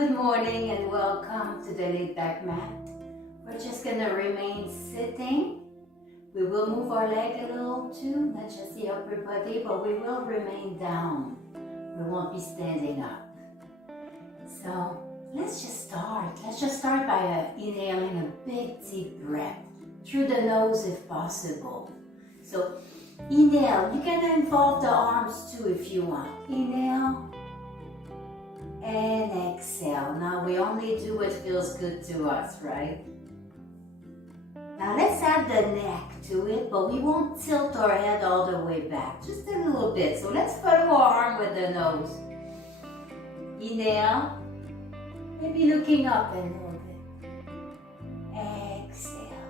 Good morning and welcome to the Laidback Mat. We're just going to remain sitting. We will move our leg a little too, not just the upper body, but we will remain down. We won't be standing up. So let's just start. Let's just start by inhaling a big deep breath through the nose if possible. So inhale. You can involve the arms too if you want. Inhale. And exhale. Now we only do what feels good to us, right? Now let's add the neck to it, but we won't tilt our head all the way back, just a little bit. So let's follow our arm with the nose. Inhale, maybe looking up a little bit. Exhale.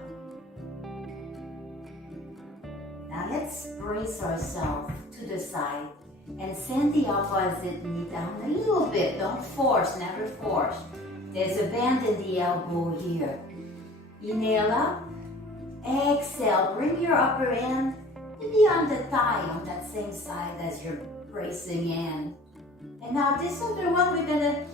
Now let's brace ourselves to the side. And send the opposite knee down a little bit. Don't force, never force. There's a bend in the elbow here. Inhale up. Exhale. Bring your upper hand maybe on the thigh on that same side as your bracing in. And now this other one, we're going to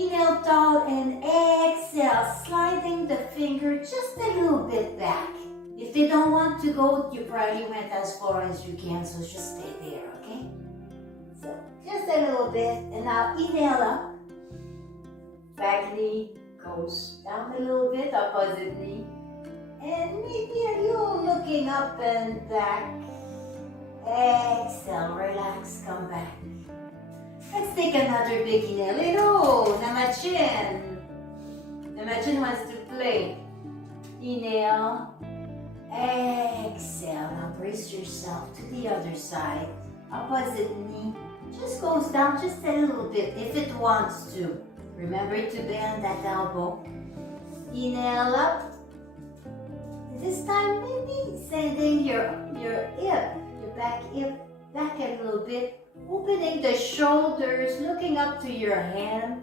inhale tall and exhale. Sliding the finger just a little bit back. If they don't want to go, you probably went as far as you can, so just stay there, okay? So just a little bit, and now inhale up. Back knee goes down a little bit, opposite knee. And maybe a little looking up and back. Exhale, relax, come back. Let's take another big inhale. Hello, Namachin. Namachin wants to play. Inhale. Exhale. Now brace yourself to the other side. Opposite knee just goes down just a little bit if it wants to. Remember to bend that elbow. Inhale up. This time maybe sending your back hip back a little bit. Opening the shoulders, looking up to your hand.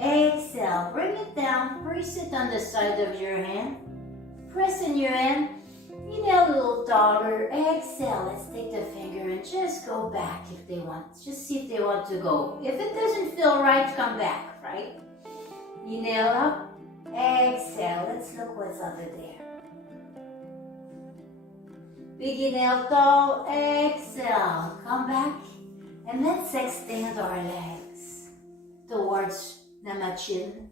Exhale. Bring it down. Brace it on the side of your hand. Press in your hand. Inhale a little taller. Exhale. Let's take the finger and just go back if they want. Just see if they want to go. If it doesn't feel right, come back, right? Inhale up. Exhale. Let's look what's under there. Big inhale, tall. Exhale. Come back. And let's extend our legs towards Namachin.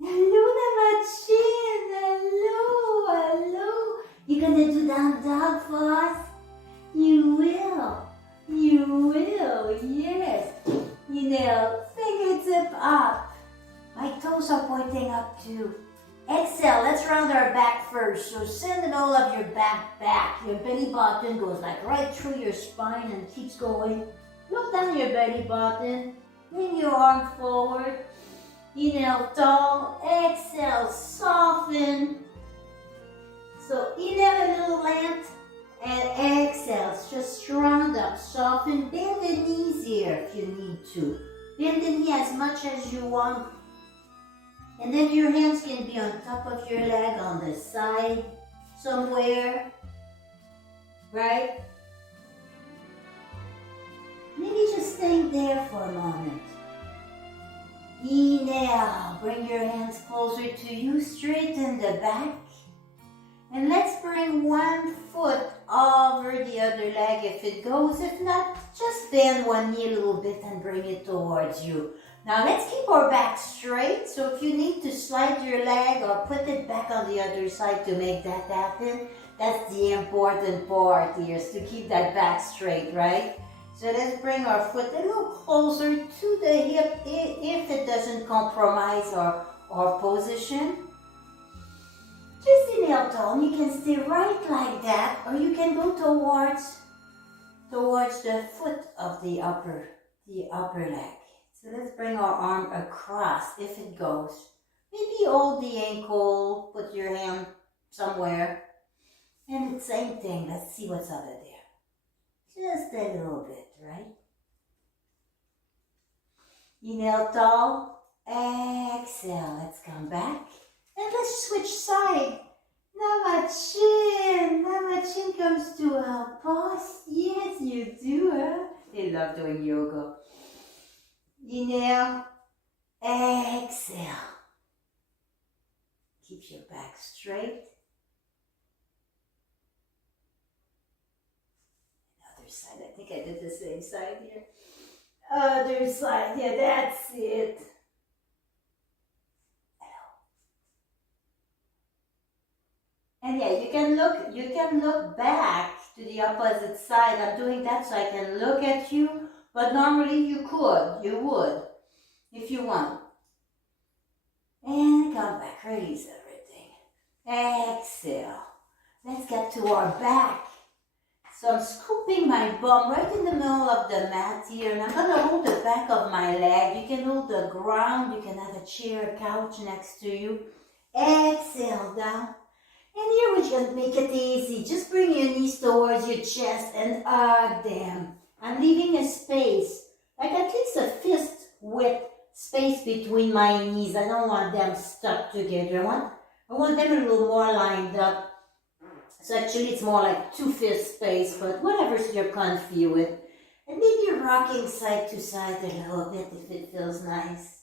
Hello, Namachin. Hello, hello. You gonna do down dog for us? You will. You will, yes. Inhale, fingertip up. My toes are pointing up too. Exhale, let's round our back first. So send all of your back. Your belly button goes like right through your spine and keeps going. Look down your belly button. Bring your arm forward. Inhale, tall. Exhale, soften. So inhale a little length and exhale. Just round up, soften. Bend the knees here if you need to. Bend the knee as much as you want. And then your hands can be on top of your leg, on the side, somewhere. Right? Maybe just staying there for a moment. Inhale, bring your hands closer to you, straighten the back. And let's bring one foot over the other leg if it goes. If not, just bend one knee a little bit and bring it towards you. Now let's keep our back straight. So if you need to slide your leg or put it back on the other side to make that happen, that's the important part here, is to keep that back straight, right? So let's bring our foot a little closer to the hip if it doesn't compromise our position. Just inhale tall. You can stay right like that, or you can go towards the foot of the upper leg. So let's bring our arm across if it goes. Maybe hold the ankle, put your hand somewhere. And the same thing, let's see what's under there. Just a little bit, right? Inhale tall, exhale, let's come back. And let's switch side. Namachin comes to help us. Yes, you do, huh? They love doing yoga. Inhale, Exhale. Keep your back straight. Other side. I think I did the same side here. Other side. Yeah, that's it. And yeah, you can look back to the opposite side. I'm doing that so I can look at you, but normally you would, if you want. And come back, release everything. Exhale. Let's get to our back. So I'm scooping my bum right in the middle of the mat here, and I'm gonna hold the back of my leg. You can hold the ground, you can have a chair, a couch next to you. Exhale down. And here we're going to make it easy. Just bring your knees towards your chest and hug them. I'm leaving a space, like at least a fist width space between my knees. I don't want them stuck together. I want them a little more lined up. So actually it's more like 2 fist space, but whatever you're comfy with. And maybe rocking side to side a little bit if it feels nice.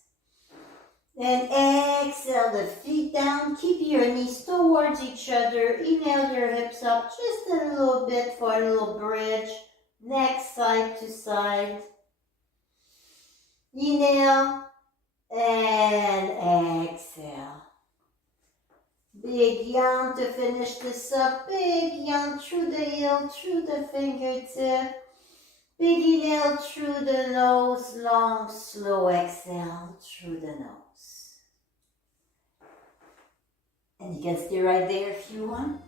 Then exhale the feet down. Keep your knees towards each other. Inhale your hips up just a little bit for a little bridge. Next side to side. Inhale and exhale. Big yawn to finish this up. Big yawn through the heel, through the fingertip. Big inhale through the nose. Long, slow exhale through the nose. And you can stay right there if you want.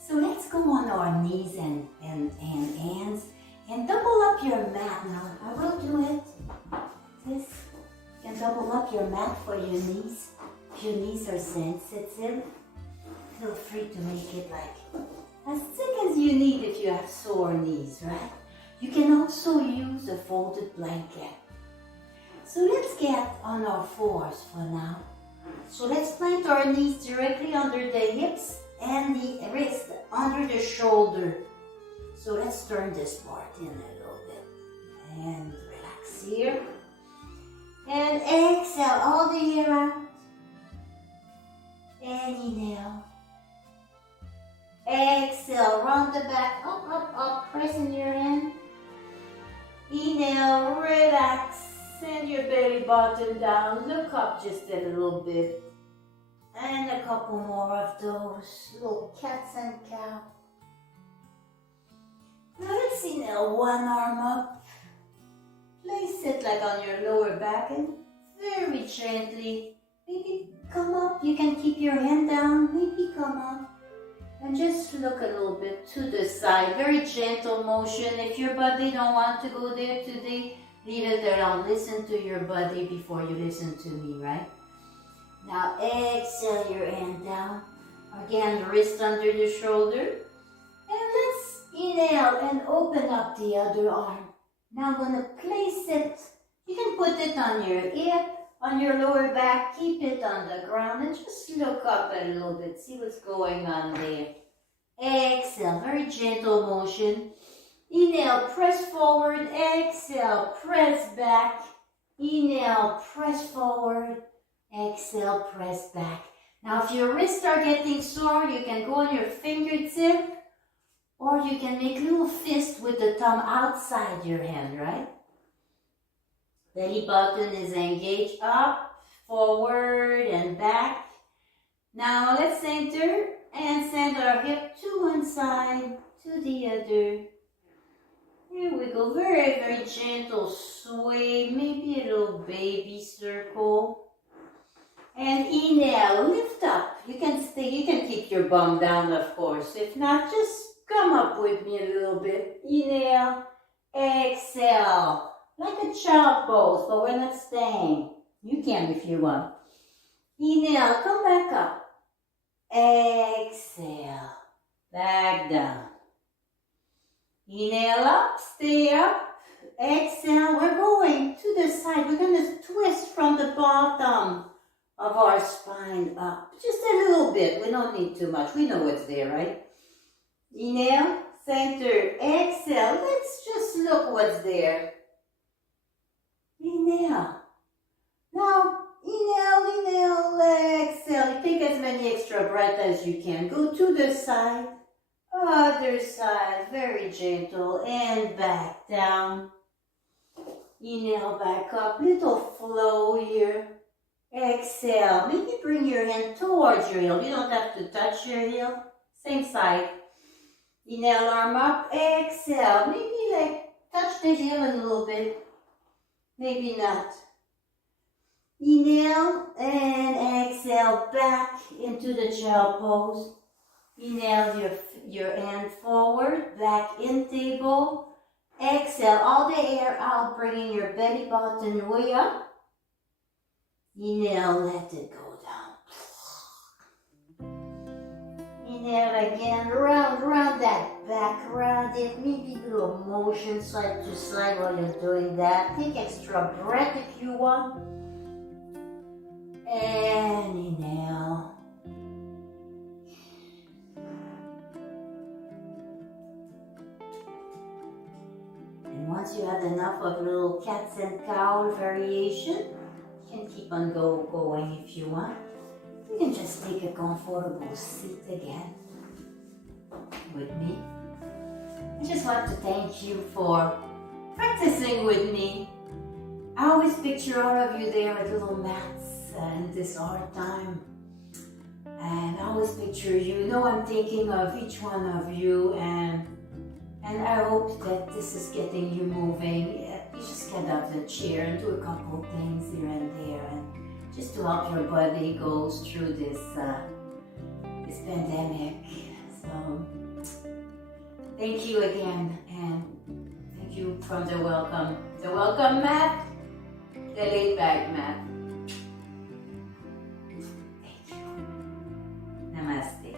So let's go on our knees and hands and double up your mat now. I will do it. This, you can double up your mat for your knees. If your knees are sensitive, feel free to make it like as thick as you need if you have sore knees, right? You can also use a folded blanket. So let's get on our fours for now. So let's plant our knees directly under the hips and the wrist under the shoulder. So let's turn this part in a little bit. And relax here. And exhale all the way around. And inhale. Exhale, round the back, up, up, up, press in your hand. Inhale, relax. Send your belly button down, look up just a little bit. And a couple more of those little cats and cow. Now let's inhale one arm up. Place it like on your lower back and very gently, maybe come up. You can keep your hand down, maybe come up. And just look a little bit to the side, very gentle motion. If your body don't want to go there today, leave it around. Listen to your body before you listen to me, right? Now exhale your hand down. Again, wrist under the shoulder. And let's inhale and open up the other arm. Now I'm going to place it. You can put it on your hip, on your lower back. Keep it on the ground and just look up a little bit. See what's going on there. Exhale, very gentle motion. Inhale, press forward. Exhale, press back. Inhale, press forward. Exhale, press back. Now if your wrists are getting sore, you can go on your fingertip or you can make a little fist with the thumb outside your hand, right? Belly button is engaged up, forward and back. Now let's center and send our hip to one side, to the other. Here we go, very, very gentle sway, maybe a little baby circle. And inhale, lift up. You can stay, you can keep your bum down, of course. If not, just come up with me a little bit. Inhale, exhale. Like a child pose, but we're not staying. You can if you want. Inhale, come back up. Exhale, back down. Inhale up, stay up. Exhale, we're going to the side. We're going to twist from the bottom of our spine up. Just a little bit. We don't need too much. We know what's there, right? Inhale, center, exhale. Let's just look what's there. Inhale. Now, inhale, exhale. Take as many extra breaths as you can. Go to the side, other side, very gentle, and back down. Inhale, back up, little flow here. Exhale, maybe bring your hand towards your heel. You don't have to touch your heel. Same side. Inhale, arm up, exhale. Maybe like touch the heel a little bit. Maybe not. Inhale and exhale back into the child pose. Inhale your hand forward, back in table. Exhale all the air out, bringing your belly button way up. Inhale, let it go down. Inhale again, round that back, round it. Maybe do a motion side to side while you're doing that. Take extra breath if you want. And inhale. And once you had enough of little cats and cow variation, you can keep on going if you want. You can just take a comfortable seat again with me. I just want to thank you for practicing with me. I always picture all of you there with little mats in this hard time. And I always picture you. You know I'm thinking of each one of you, and I hope that this is getting you moving. You just get out of the chair and do a couple things here and there, and just to help your body go through this pandemic. So thank you again, and thank you from the welcome mat, the Laidback Mat. Thank you. Namaste.